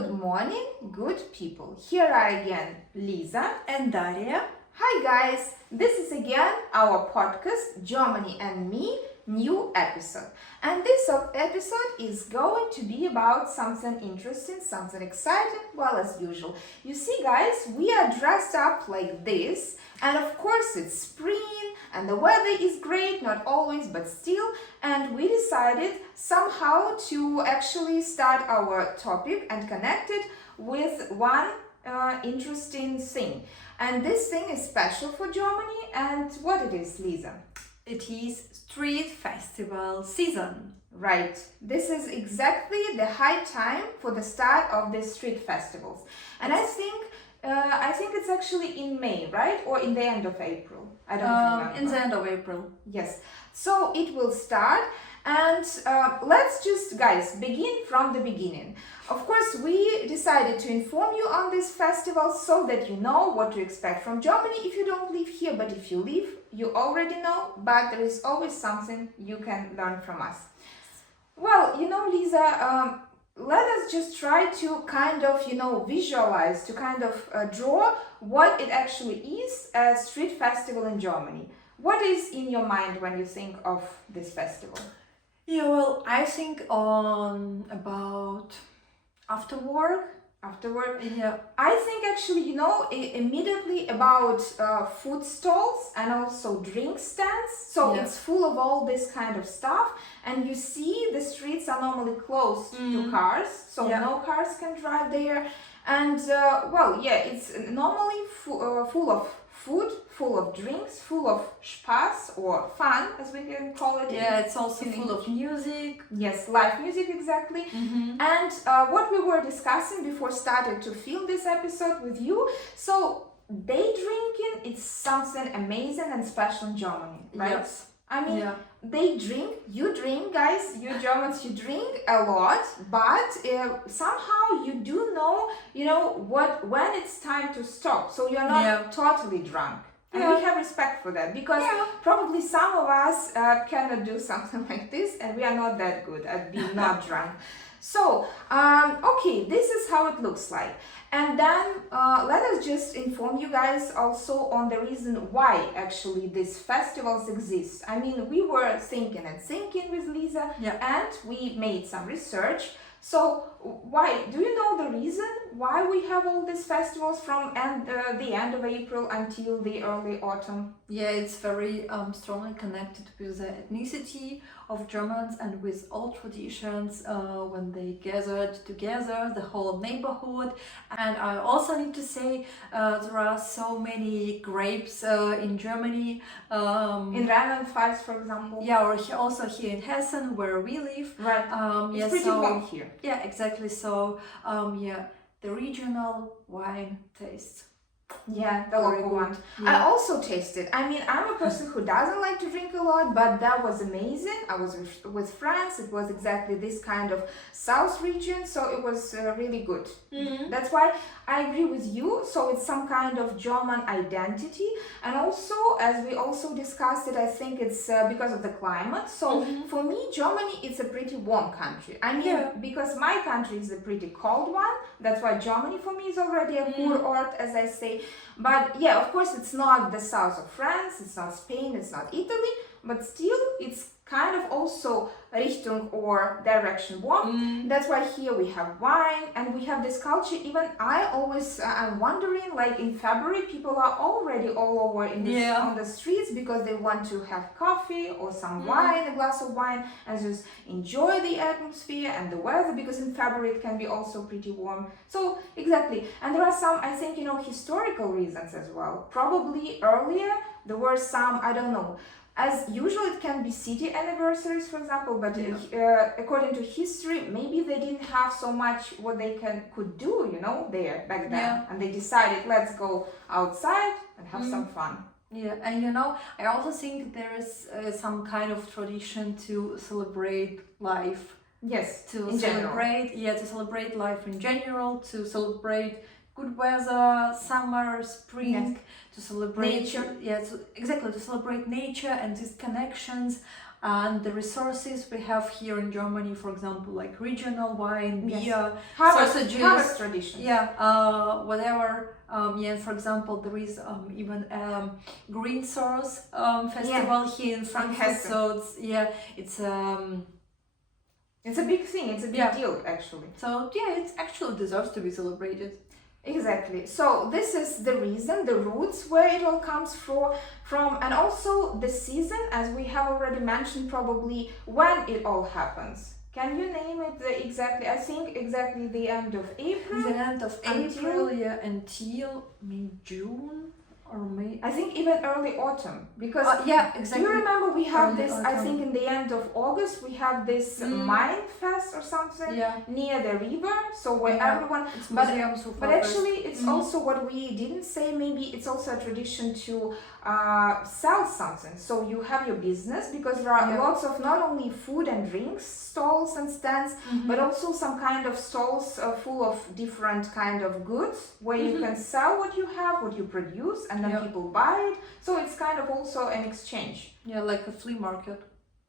Good morning, good people. Here are again Lisa and Daria. Hi guys, this is again our podcast Germany and Me new episode. And this episode is going to be about something interesting, something exciting, well, as usual. You see guys, we are dressed up like this, and of course it's spring and the weather is great, not always but still, and we decided somehow to actually start our topic and connect it with one interesting thing. And this thing is special for Germany, and what it is, Lisa? It is street festival season. Right. This is exactly the high time for the start of the street festivals. And I think it's actually in May, right? Or in the end of April. I don't remember. In the end of April. Yes. So it will start. And let's just, guys, begin from the beginning. Of course, we decided to inform you on this festival so that you know what to expect from Germany if you don't live here. But if you live, you already know, but there is always something you can learn from us. Well, Lisa, let us just try to kind of, visualize, to kind of draw what it actually is a street festival in Germany. What is in your mind when you think of this festival? Yeah, well, I think on about after work. Yeah. I think actually, immediately about food stalls and also drink stands. So It's full of all this kind of stuff. And you see the streets are normally closed to cars. So no cars can drive there. And it's normally full of food, full of drinks, full of Spaß or fun, as we can call it. Yeah, it's also full of music. Yes, live music, exactly. And what we were discussing before starting to film this episode with you, so day drinking is something amazing and special in Germany, right? Yes. I mean, you drink, guys, you Germans, you drink a lot, but somehow you do know, when it's time to stop. So you're not totally drunk. And we have respect for that because probably some of us cannot do something like this and we are not that good at being not drunk. So, this is how it looks like. And then let us just inform you guys also on the reason why actually these festivals exist. I mean, we were thinking with Lisa and we made some research. So why? Do you know the reason why we have all these festivals from the end of April until the early autumn? Yeah, it's very strongly connected with the ethnicity of Germans and with all traditions when they gathered together, the whole neighborhood. And I also need to say there are so many grapes in Germany. In Rheinland-Pfalz, for example. Yeah, or also here in Hessen, where we live. Right. It's pretty warm here. Yeah, exactly. So, the regional wine taste. Yeah, the local one. Yeah. I also tasted. I mean, I'm a person who doesn't like to drink a lot, but that was amazing. I was with friends. It was exactly this kind of south region, so it was really good. That's why I agree with you. So it's some kind of German identity, and also, as we also discussed it, I think it's because of the climate. So for me, Germany is a pretty warm country. I mean, because my country is a pretty cold one. That's why Germany for me is already a Kurort, as I say. But yeah, of course, it's not the south of France, it's not Spain, it's not Italy, but still it's kind of also Richtung or direction warm. That's why here we have wine and we have this culture. Even I'm wondering, like in February, people are already all over on the streets because they want to have coffee or some wine, a glass of wine, and just enjoy the atmosphere and the weather, because in February it can be also pretty warm. So exactly. And there are some, I think, historical reasons as well. Probably earlier there were some, I don't know, as usual, it can be city anniversaries, for example, but according to history, maybe they didn't have so much what they could do, there back then. And they decided, let's go outside and have some fun. Yeah, and I also think there is some kind of tradition to celebrate life. Yes, to celebrate life in general, to celebrate good weather, summer, spring, to celebrate nature. To celebrate nature and these connections and the resources we have here in Germany, for example, like regional wine, Yes. beer, Harvest sausages, traditions. whatever. For example, there is even green sauce festival here in Frankfurt. Hessen. So it's a big thing. It's a big deal, actually. So it actually deserves to be celebrated. Exactly. So this is the reason, the roots where it all comes from, and also the season, as we have already mentioned, probably when it all happens. Can you name it exactly? I think exactly the end of April. The end of April, until maybe June or May. I think even early autumn, because exactly. Do you remember we have Early this? autumn. I think in the end of August we have this Mine Fest or something near the river. So where everyone. But actually, it's also what we didn't say. Maybe it's also a tradition to sell something. So you have your business, because there are lots of not only food and drinks stalls and stands, but also some kind of stalls full of different kind of goods where you can sell what you have, what you produce, and then people buy it. So it's kind of also an exchange. Yeah, like a flea market.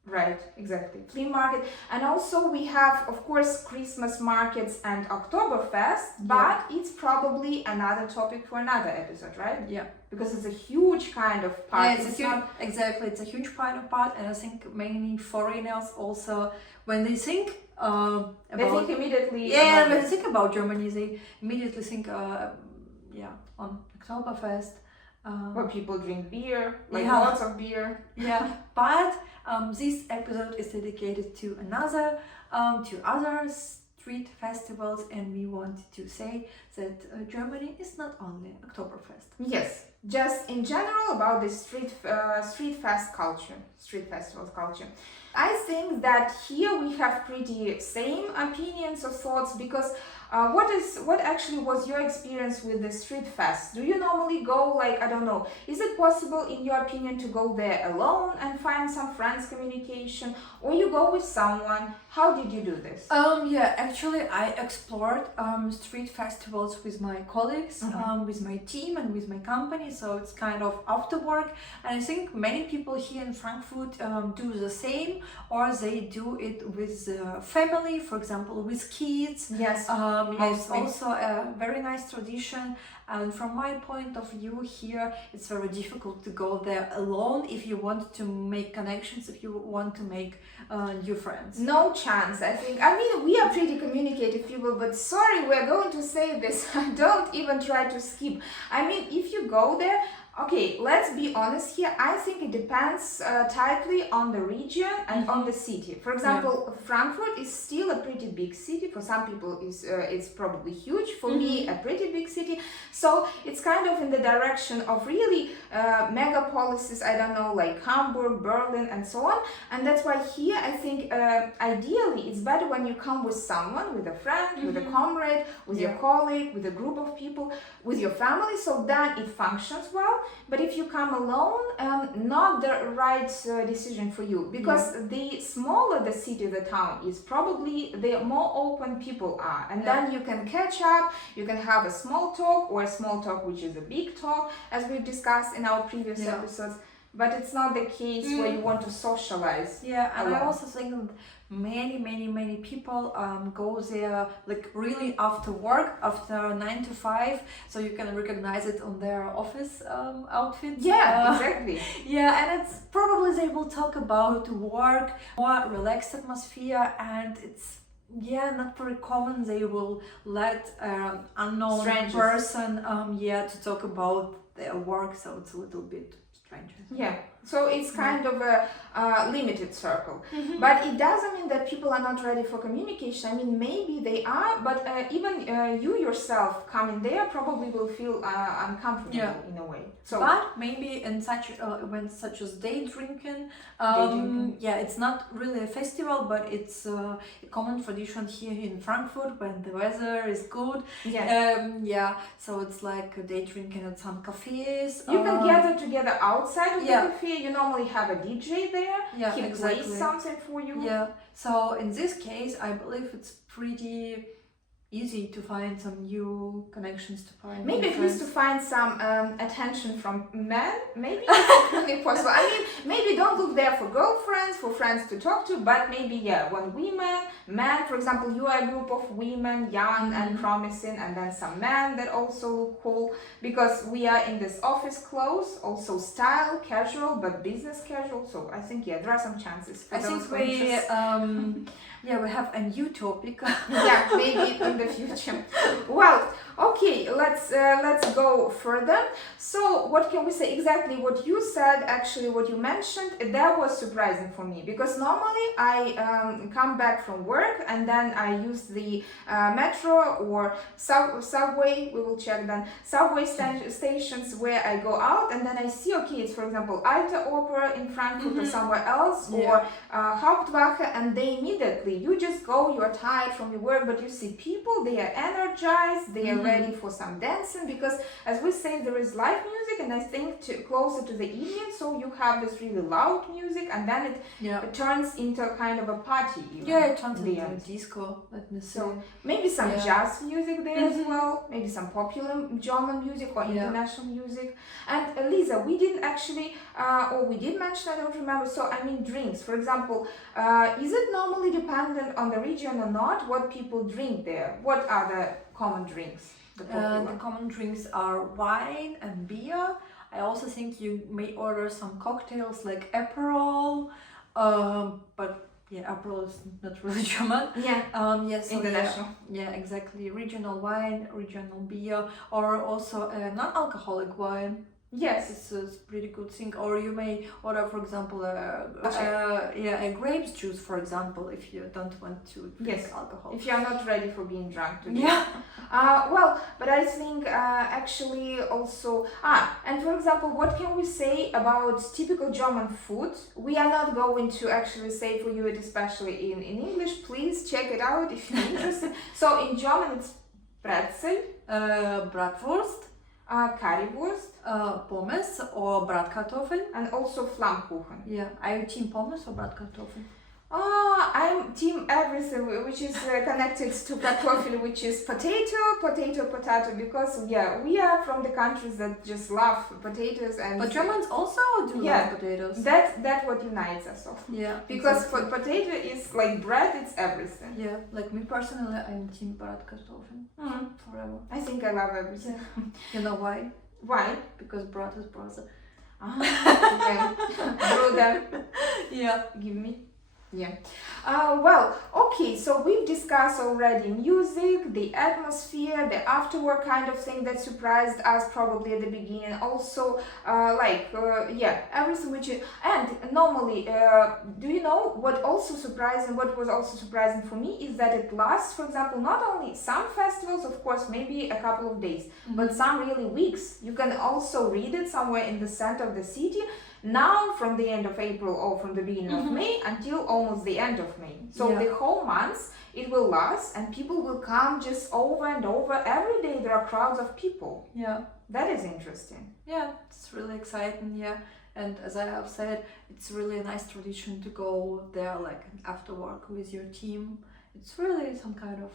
Right, exactly. Flea market. And also we have, of course, Christmas markets and Oktoberfest, but it's probably another topic for another episode, right? Yeah. Because it's a huge kind of part. Yeah, it's a huge kind of part, and I think many foreigners also, when they think about... They think immediately... Yeah, when they think about Germany, they immediately think, on Oktoberfest. Where people drink beer, lots of beer. Yeah, but this episode is dedicated to other street festivals, and we wanted to say that Germany is not only Oktoberfest. Yes, just in general about the street festivals culture. I think that here we have pretty same opinions or thoughts, because what actually was your experience with the street fest? Do you normally go, I don't know, is it possible in your opinion to go there alone and find some friends communication, or you go with someone? How did you do this? Actually I explored street festivals with my colleagues, with my team and with my company, so it's kind of after work, and I think many people here in Frankfurt do the same, or they do it with family, for example with kids. Yes. It's also a very nice tradition, and from my point of view here, it's very difficult to go there alone if you want to make connections, if you want to make new friends. No chance, I think. I mean, we are pretty communicative people, but sorry, we're going to say this. Don't even try to skip. I mean, if you go there, okay, let's be honest here. I think it depends tightly on the region and on the city. For example, Frankfurt is still a pretty big city. For some people, it's probably huge. For me, a pretty big city. So it's kind of in the direction of really megapolises, I don't know, like Hamburg, Berlin, and so on. And that's why here, I think, ideally, it's better when you come with someone, with a friend, with a comrade, with your colleague, with a group of people, with your family. So then it functions well. But if you come alone, not the right decision for you, because the smaller the city, the town is, probably the more open people are, and then you can catch up, you can have a small talk, or a small talk which is a big talk, as we discussed in our previous episodes. But it's not the case where you want to socialize. Yeah, and I also think that many people go there really after work, after 9 to 5, so you can recognize it on their office outfits. Yeah, exactly. Yeah, and it's probably they will talk about work, more relaxed atmosphere, and it's not very common they will let unknown Strangers. person to talk about their work, so it's a little bit strange. Yeah, so it's kind of a limited circle. But it doesn't mean that people are not ready for communication. I mean, maybe they are, but even you yourself coming there probably will feel uncomfortable in a way. So, but maybe in such events such as day drinking, it's not really a festival, but it's a common tradition here in Frankfurt when the weather is good. So it's like day drinking at some cafes. You can gather together outside of the cafe. You normally have a DJ there. He plays something for you. Yeah. So in this case, I believe it's pretty easy to find some new connections, to find Maybe new at least to friends. find some attention from men. Maybe it's really possible. I mean, maybe don't look there for girlfriends, for friends to talk to, but maybe, yeah, when women, men, for example, you are a group of women, young and promising, and then some men that also look cool, because we are in this office clothes, also style, casual, but business casual. So I think, yeah, there are some chances for I those think who are we interested. we have a new topic. Yeah, maybe in the future. Well, okay, let's go further. So what can we say? Exactly what you said, actually what you mentioned, that was surprising for me, because normally I come back from work and then I use the metro or subway. We will check then subway stations where I go out, and then I see, okay, it's for example Alte Oper in Frankfurt or somewhere else, or Hauptwache, and they immediately, you just go, you're tired from your work, but you see people, they are energized, they are ready for some dancing, because as we say, there is live music, and I think closer to the evening, so you have this really loud music, and then it turns into a kind of a party even. Yeah, it turns into a disco, let me say. So maybe some jazz music there as well, maybe some popular German music or international music. And Lisa, we didn't actually, or we did mention, I don't remember, so I mean drinks, for example, is it normally dependent on the region or not, what people drink there? What are the common drinks? The common drinks are wine and beer. I also think you may order some cocktails like Aperol, but yeah, Aperol is not really German. Yeah. Yes. International. Yeah, exactly. Regional wine, regional beer, or also a non-alcoholic wine. Yes, it's a pretty good thing. Or you may order, for example, a grapes juice, for example, if you don't want to drink alcohol. If you are not ready for being drunk today. Yeah. Well, but I think actually also and for example, what can we say about typical German food? We are not going to actually say for you it, especially in English. Please check it out if you're interested. So in German it's Brezel, Bratwurst, Currywurst, Pommes or Bratkartoffeln, and also Flammkuchen. Yeah, are you team Pommes or Bratkartoffeln? I'm team everything which is connected to kartoffel, which is potato, because we are from the countries that just love potatoes, and but Germans also do love potatoes. That's what unites us all. Yeah, because potato is like bread, it's everything. Yeah, like me personally, I'm team Bratkartoffeln forever. I think I love everything. You know why? Why? Because brat is brother. Yeah. Brother. Yeah. Give me. Yeah. Well, okay, so we've discussed already music, the atmosphere, the afterwork kind of thing that surprised us probably at the beginning. Also, everything which is, and normally, do you know what was also surprising for me is that it lasts, for example, not only some festivals, of course, maybe a couple of days, but some really weeks. You can also read it somewhere in the center of the city. Now from the end of April or from the beginning of May until almost the end of May. So the whole month it will last, and people will come just over and over. Every day there are crowds of people. Yeah. That is interesting. Yeah, it's really exciting, yeah. And as I have said, it's really a nice tradition to go there like after work with your team. It's really some kind of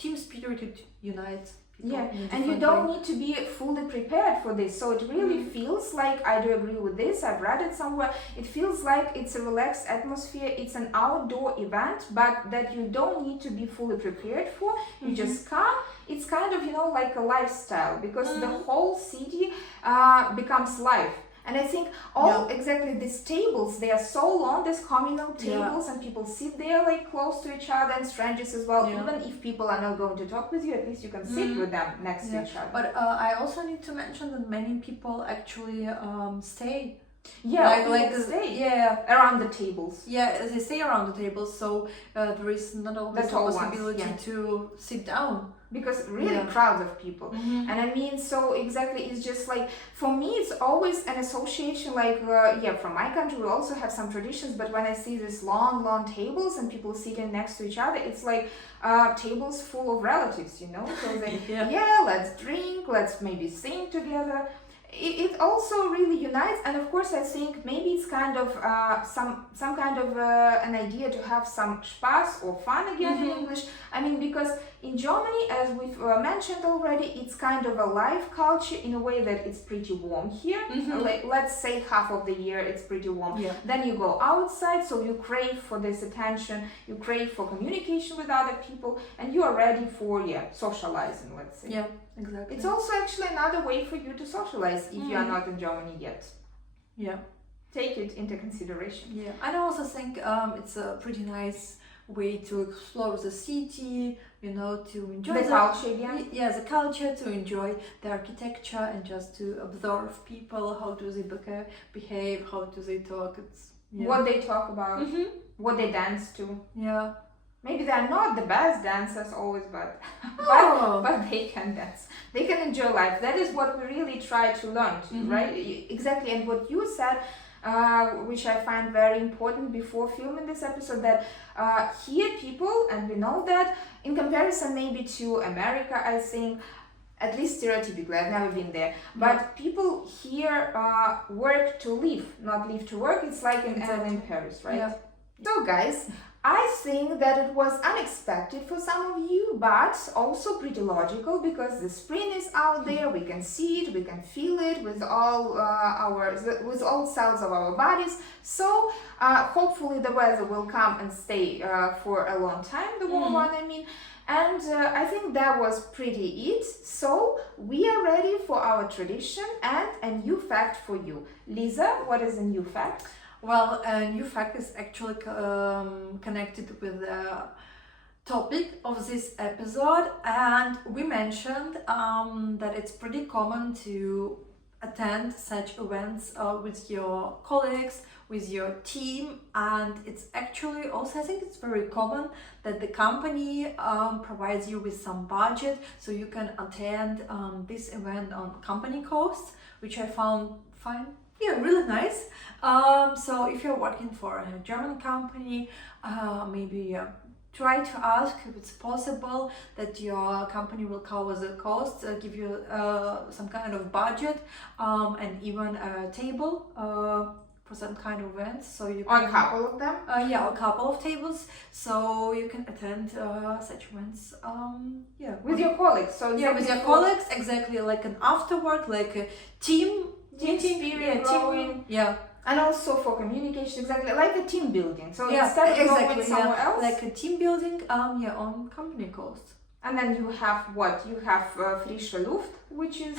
team spirit, it unites. Yeah, and you don't need to be fully prepared for this, so it really feels like, I do agree with this, I've read it somewhere, it feels like it's a relaxed atmosphere, it's an outdoor event, but that you don't need to be fully prepared for. You just come, it's kind of, like a lifestyle, because the whole city becomes live. And I think exactly these tables, they are so long, these communal tables, and people sit there like close to each other, and strangers as well. Even if people are not going to talk with you, at least you can sit with them next to each other. But I also need to mention that many people actually stay. Stay around the tables. Yeah, they stay around the tables, so there is not always a possibility to sit down. Because really crowds of people. And I mean, so exactly, it's just like, for me it's always an association, like from my country we also have some traditions, but when I see these long tables and people sitting next to each other, it's like tables full of relatives, so they let's drink, let's maybe sing together. it also really unites, and of course I think maybe it's kind of some kind of an idea to have some Spaß or fun again in English. I mean, because in Germany, as we've mentioned already, it's kind of a live culture in a way that it's pretty warm here. Like, let's say half of the year it's pretty warm. Yeah. Then you go outside, so you crave for this attention, you crave for communication with other people, and you are ready for socializing, let's say. Yeah, exactly. It's also actually another way for you to socialize if you are not in Germany yet. Yeah. Take it into consideration. Yeah, and I also think it's a pretty nice way to explore the city, you know, to enjoy the culture, the culture, to enjoy the architecture, and just to observe people, how do they behave, how do they talk, what they talk about, what they dance to. Yeah. Maybe they're not the best dancers always, but but they can dance. They can enjoy life. That is what we really try to learn, right? Exactly. And what you said, which I find very important before filming this episode, that here people, and we know that in comparison maybe to America, I think, at least stereotypically, I've never been there, but people here work to live, not live to work. It's like in Paris, right? Yeah. So guys, I think that it was unexpected for some of you, but also pretty logical, because the spring is out there. We can see it, we can feel it with all all cells of our bodies. So hopefully the weather will come and stay for a long time, the warm one, I mean. And I think that was pretty it. So we are ready for our tradition and a new fact for you. Lisa, what is a new fact? Well, a new fact is actually connected with the topic of this episode, and we mentioned that it's pretty common to attend such events with your colleagues, with your team, and it's actually also, I think it's very common that the company provides you with some budget so you can attend this event on company costs, which I found really nice. So if you're working for a German company, maybe try to ask if it's possible that your company will cover the costs, give you some kind of budget, and even a table for some kind of events, so you can, or a couple of them. A couple of tables, so you can attend such events. With your colleagues. So with your colleagues, exactly, like an after work, like a team spirit growing. And also for communication, exactly, like a team building. So instead of going somewhere else, like a team building, on company costs. And then you have what? You have frische Luft, which is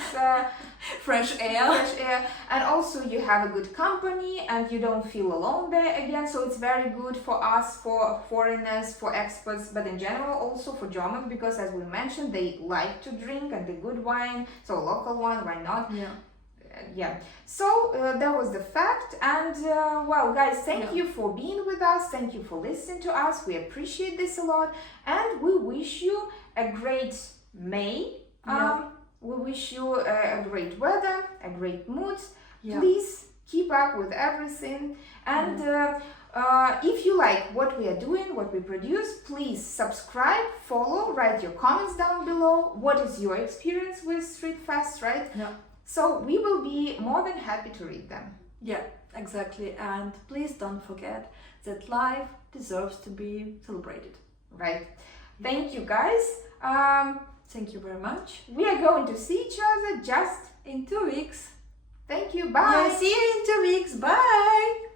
fresh air, and also you have a good company, and you don't feel alone there again. So it's very good for us, for foreigners, for expats, but in general also for Germans, because as we mentioned, they like to drink, and the good wine, so local one, why not? So that was the fact, and well guys, thank you for being with us, thank you for listening to us, we appreciate this a lot, and we wish you a great May. We wish you a great weather, a great mood. Please keep up with everything, and if you like what we are doing, what we produce, please subscribe, follow, write your comments down below. What is your experience with Street Fest, right? So we will be more than happy to read them. Yeah, exactly. And please don't forget that life deserves to be celebrated. Right. Thank you guys. Thank you very much. We are going to see each other just in 2 weeks. Thank you. Bye. See you in 2 weeks. Bye.